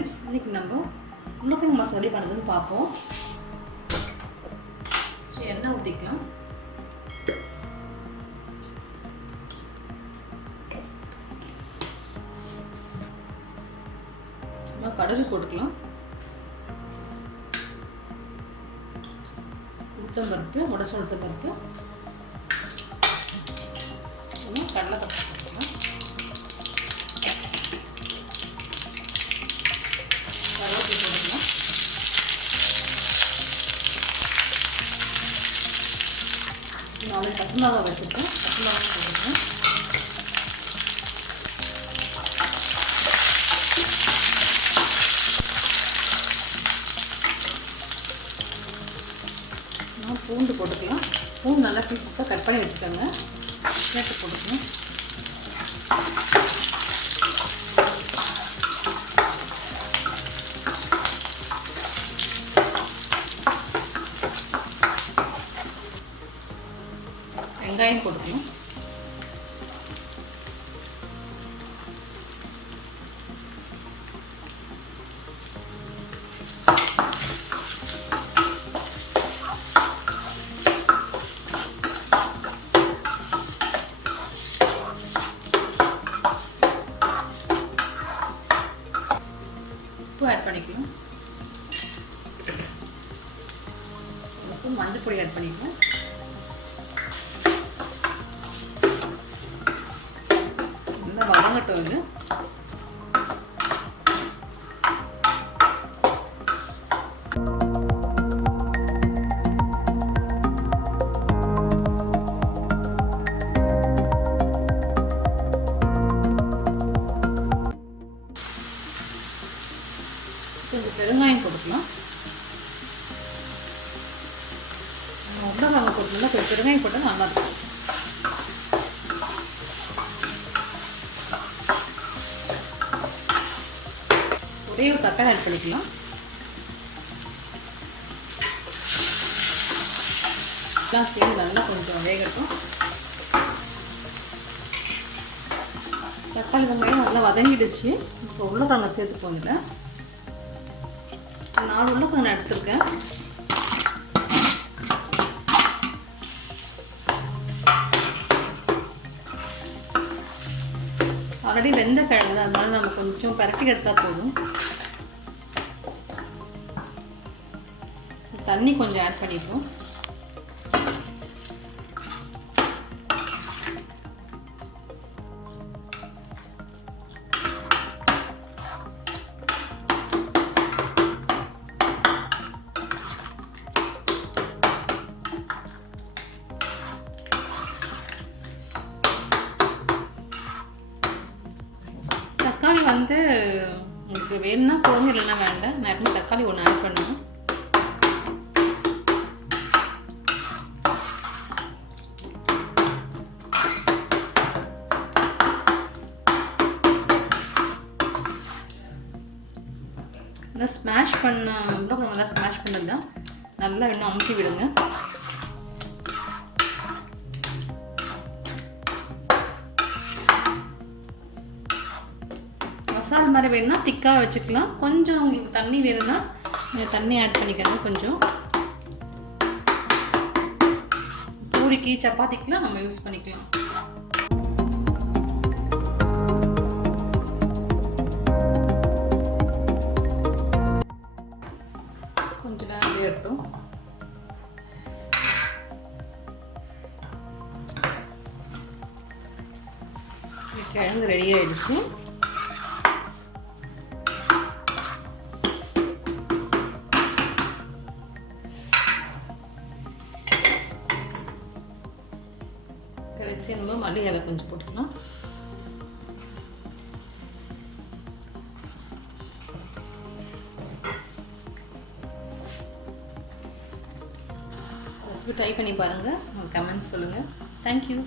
Friends, இன்றைக்கி நம்ம உருளைக்கிழங்கு மசாலா எப்படி பண்ணுறதுன்னு பார்ப்போம். ஸோ எண்ணெய் ஊற்றிக்கலாம். சும்மா கடுகு போட்டுக்கலாம். உளுத்தம் பருப்பு, உடச்ச உளுத்தம் பருப்பு, கடலை பருப்பு போட்டுக்கலாம். கருவேப்பிலை போட்டுக்கலாம். நாலு பச்சை மிளகாய் வச்சுருக்கேன். பச்சை மிளகாய் போட்டுக்கலாம். பூண்டு போட்டுக்கலாம். பூண்டு நல்லா பீஸாக கட் பண்ணி வச்சுக்கோங்க. சேர்த்து போட்டுக்கலாம். வெங்காயம் போட்டுக்கலாம். ஆட் பண்ணிக்கலாம். மஞ்சள் பொடி ஆட் பண்ணிக்கலாம். நல்லா வதங்கட்டும். இது கொஞ்சம் பெருங்காயம் போட்டுக்கலாம். உருளைக்கிழங்கு போட்டுனா பெருங்காயம் போட்டால் நல்லாயிருக்கும். ஒரே ஒரு தக்காளி ஆட் பண்ணிக்கலாம். எல்லாம் சேர்ந்து நல்லா கொஞ்சம் வேகட்டும். தக்காளி வெங்காயம் நல்லா வதங்கிடுச்சு. இப்போ உருளைக்கிழங்கு சேர்த்துப்போம். இதில் 4 உருளைக்கிழங்கு நான் எடுத்துருக்கேன். ஆல்ரெடி வெந்த கிழங்கு, அதனால நம்ம கொஞ்சம் பரட்டி எடுத்தால் போதும். தண்ணி கொஞ்சம் ஆட் பண்ணிப்போம். தக்காளி வந்து உங்களுக்கு வேணும்னா போதும், இல்லைன்னா வேண்டாம். நான் எப்பவுமே தக்காளி ஒன்று ஆட் பண்ணுவேன். நல்லா ஸ்மாஷ் நல்லா ஸ்மாஷ் பண்ணது தான். நல்லா இன்னும் அமுக்கி விடுங்க. மசாலா மாதிரி வேணும்னா திக்காக வச்சுக்கலாம். கொஞ்சம் உங்களுக்கு தண்ணி வேணும்னா தண்ணி ஆட் பண்ணிக்கோங்க. கொஞ்சம் பூரிக்கு சப்பாத்திக்கெலாம் நம்ம யூஸ் பண்ணிக்கலாம். கொஞ்ச நேரம் வேகட்டும். கிழங்கு ரெடி ஆயிடுச்சு. கடைசி நம்ம மல்லி இலை கொஞ்சம் போட்டுக்கலாம். ரெசிபி ட்ரை பண்ணி பாருங்கள். கமெண்ட்ஸ் சொல்லுங்கள். தேங்க்யூ.